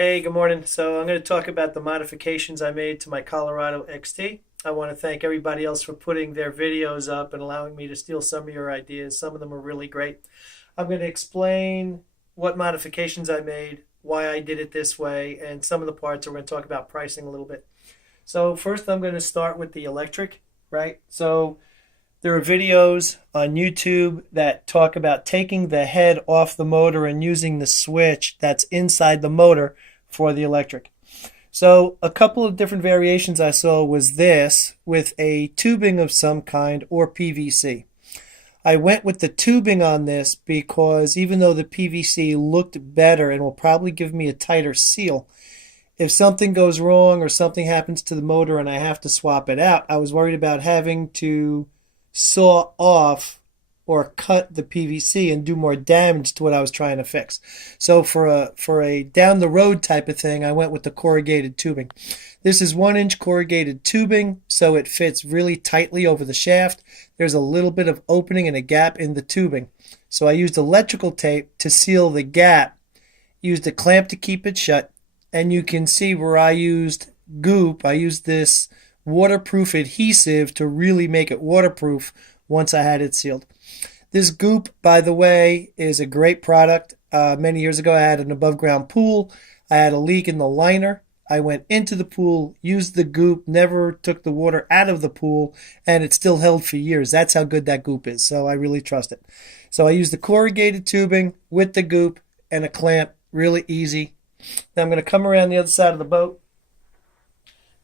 Hey, good morning. So I'm going to talk about the modifications I made to my Colorado XT. I want to thank everybody else for putting their videos up and allowing me to steal some of your ideas. Some of them are really great. I'm going to explain what modifications I made, why I did it this way, and some of the parts we're going to talk about pricing a little bit. So first I'm going to start with the electric, right? So there are videos on YouTube that talk about taking the head off the motor and using the switch that's inside the motor for the electric. So a couple of different variations I saw was this with a tubing of some kind or PVC. I went with the tubing on this because even though the PVC looked better and will probably give me a tighter seal, if something goes wrong or something happens to the motor and I have to swap it out, I was worried about having to saw off or cut the PVC and do more damage to what I was trying to fix. So for a down the road type of thing, I went with the corrugated tubing. This is 1-inch corrugated tubing, so it fits really tightly over the shaft. There's a little bit of opening and a gap in the tubing. So I used electrical tape to seal the gap, used a clamp to keep it shut, and you can see where I used goop. I used this waterproof adhesive to really make it waterproof once I had it sealed. This goop, by the way, is a great product. Many years ago, I had an above ground pool. I had a leak in the liner. I went into the pool, used the goop, never took the water out of the pool, and it still held for years. That's how good that goop is, so I really trust it. So I used the corrugated tubing with the goop and a clamp, really easy. Now I'm going to come around the other side of the boat.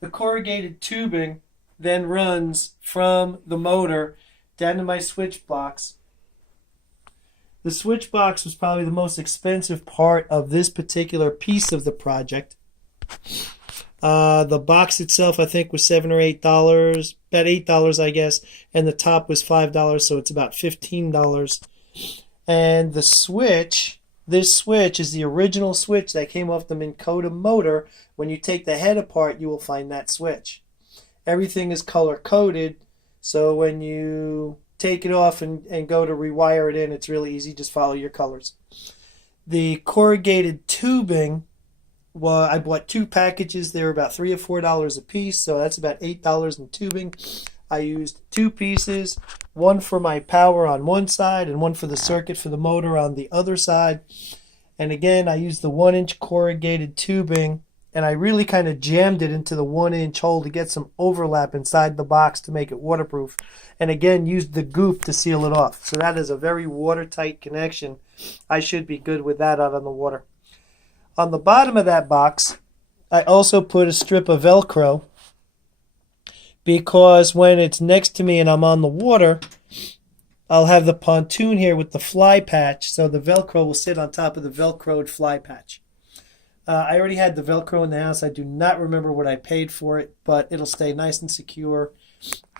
The corrugated tubing then runs from the motor down to my switch box. The switch box was probably the most expensive part of this particular piece of the project. The box itself, I think, was $7 or $8, about $8, I guess, and the top was $5, so it's about $15. And the switch, this switch is the original switch that came off the Minn Kota motor. When you take the head apart, you will find that switch. Everything is color coded, so when you take it off and go to rewire it in, it's really easy. Just follow your colors. The corrugated tubing, well, I bought 2 packages. They were about $3 or $4 a piece, so that's about $8 in tubing. I used 2 pieces, one for my power on one side and one for the circuit for the motor on the other side. And again, I used the 1-inch corrugated tubing, and I really kind of jammed it into the 1-inch hole to get some overlap inside the box to make it waterproof. And again, used the goop to seal it off. So that is a very watertight connection. I should be good with that out on the water. On the bottom of that box, I also put a strip of Velcro because when it's next to me and I'm on the water, I'll have the pontoon here with the fly patch, so the Velcro will sit on top of the Velcroed fly patch. I already had the Velcro in the house. I do not remember what I paid for it, but it'll stay nice and secure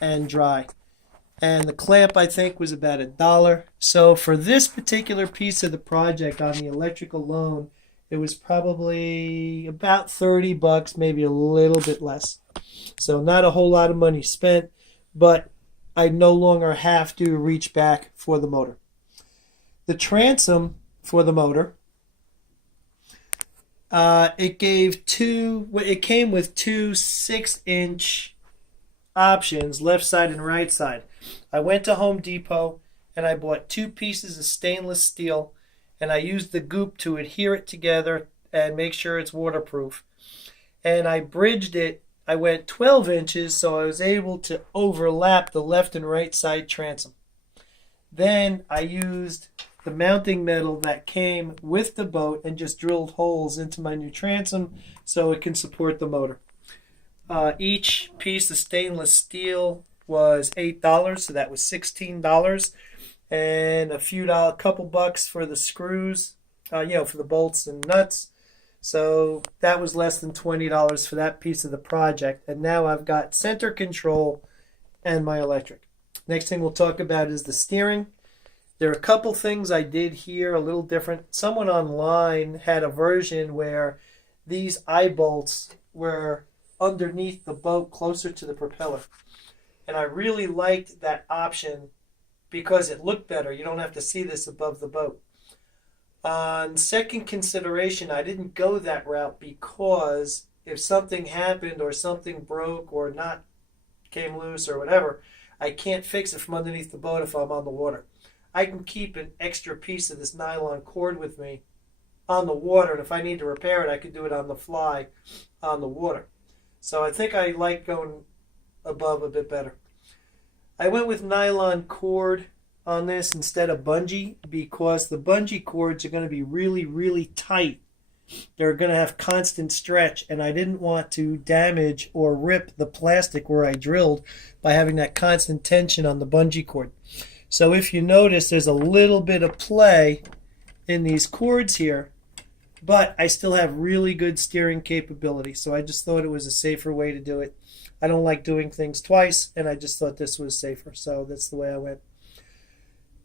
and dry. And the clamp, I think, was about $1. So for this particular piece of the project on the electric alone, it was probably about $30, maybe a little bit less. So not a whole lot of money spent, but I no longer have to reach back for the motor. The transom for the motor, it came with 2 6-inch options, left side and right side. I went to Home Depot and I bought 2 pieces of stainless steel, and I used the goop to adhere it together and make sure it's waterproof. And I bridged it. I went 12 inches, so I was able to overlap the left and right side transom. Then I used the mounting metal that came with the boat and just drilled holes into my new transom so it can support the motor. Each piece of stainless steel was $8, so that was $16, and a couple bucks for the screws, for the bolts and nuts. So that was less than $20 for that piece of the project. And now I've got center control and my electric. Next thing we'll talk about is the steering. There are a couple things I did here a little different. Someone online had a version where these eye bolts were underneath the boat closer to the propeller. And I really liked that option because it looked better. You don't have to see this above the boat. On second consideration, I didn't go that route because if something happened or something broke or not came loose or whatever, I can't fix it from underneath the boat if I'm on the water. I can keep an extra piece of this nylon cord with me on the water, and if I need to repair it, I could do it on the fly on the water. So I think I like going above a bit better. I went with nylon cord on this instead of bungee because the bungee cords are going to be really, really tight. They're going to have constant stretch, and I didn't want to damage or rip the plastic where I drilled by having that constant tension on the bungee cord. So if you notice, there's a little bit of play in these cords here, but I still have really good steering capability. So I just thought it was a safer way to do it. I don't like doing things twice, and I just thought this was safer. So that's the way I went.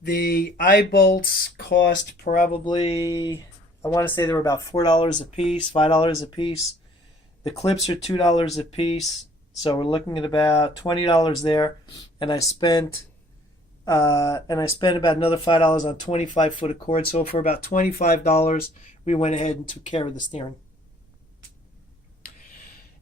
The eye bolts cost probably, I want to say they were about $4 a piece, $5 a piece. The clips are $2 a piece, so we're looking at about $20 there. And I spent about another $5 on 25 foot of cord. So for about $25, we went ahead and took care of the steering.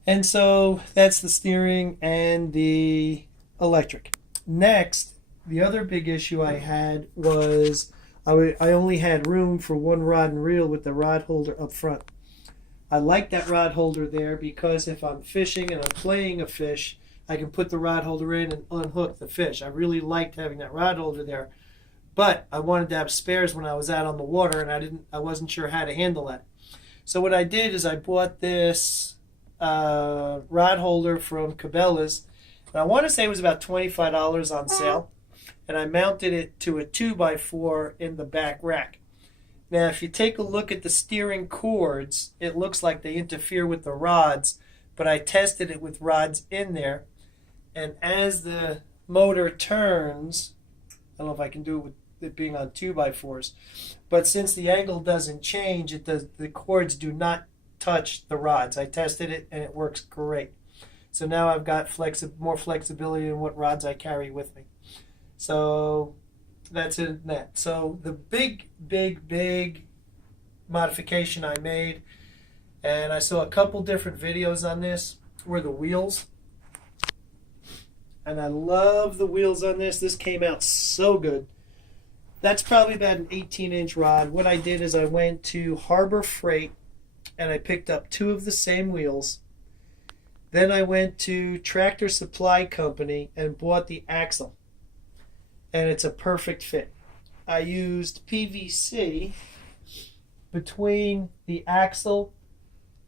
And so that's the steering and the electric. Next, the other big issue I had was I only had room for one rod and reel with the rod holder up front. I like that rod holder there because if I'm fishing and I'm playing a fish, I can put the rod holder in and unhook the fish. I really liked having that rod holder there, but I wanted to have spares when I was out on the water, and I wasn't sure how to handle that. So what I did is I bought this rod holder from Cabela's, and I want to say it was about $25 on sale, and I mounted it to a 2x4 in the back rack. Now, if you take a look at the steering cords, it looks like they interfere with the rods, but I tested it with rods in there, and as the motor turns, I don't know if I can do it with it being on 2x4s, but since the angle doesn't change, the cords do not touch the rods. I tested it, and it works great. So now I've got more flexibility in what rods I carry with me. So that's it in that. So the big modification I made, and I saw a couple different videos on this, were the wheels. And I love the wheels on this. This came out so good. That's probably about an 18-inch rod. What I did is I went to Harbor Freight and I picked up 2 of the same wheels. Then I went to Tractor Supply Company and bought the axle. And it's a perfect fit. I used PVC between the axle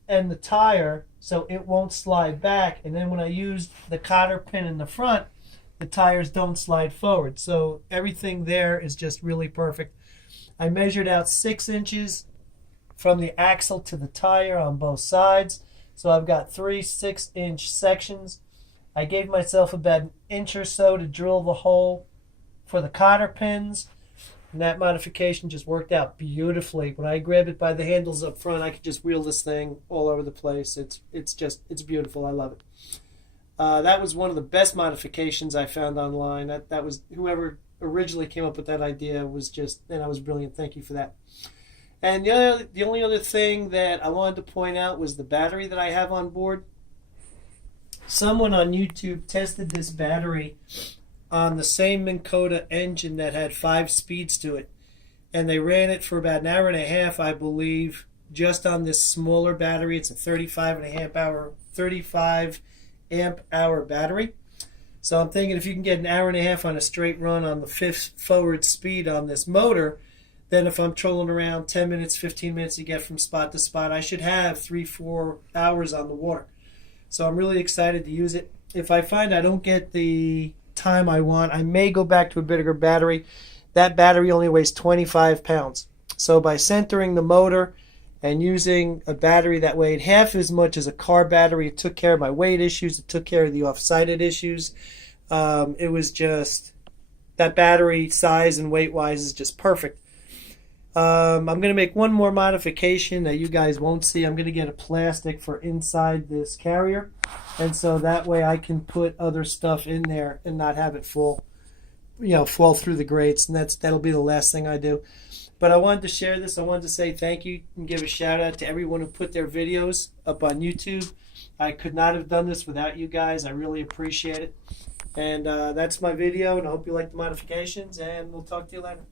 and the tire so it won't slide back. And then when I used the cotter pin in the front, the tires don't slide forward. So everything there is just really perfect. I measured out 6 inches from the axle to the tire on both sides. So I've got 3 6-inch sections. I gave myself about 1 inch or so to drill the hole for the cotter pins, and that modification just worked out beautifully. When I grab it by the handles up front, I could just wheel this thing all over the place. It's beautiful. I love it. That was one of the best modifications I found online. That was whoever originally came up with that idea was just, and I was brilliant. Thank you for that. And the only other thing that I wanted to point out was the battery that I have on board. Someone on YouTube tested this battery on the same Minn Kota engine that had 5 speeds to it. And they ran it for about an hour and a half, I believe, just on this smaller battery. It's a 35 amp hour battery. So I'm thinking if you can get an hour and a half on a straight run on the 5th forward speed on this motor, then if I'm trolling around 10 minutes, 15 minutes to get from spot to spot, I should have 3-4 hours on the water. So I'm really excited to use it. If I find I don't get the time I want, I may go back to a bigger battery. That battery only weighs 25 pounds. So by centering the motor and using a battery that weighed half as much as a car battery, it took care of my weight issues. It took care of the off-sided issues. It was just, that battery size and weight-wise is just perfect. I'm going to make one more modification that you guys won't see. I'm going to get a plastic for inside this carrier, and so that way I can put other stuff in there and not have it fall through the grates, and that'll be the last thing I do. But I wanted to share this. I wanted to say thank you and give a shout out to everyone who put their videos up on YouTube. I could not have done this without you guys. I really appreciate it. And that's my video, and I hope you like the modifications, and we'll talk to you later.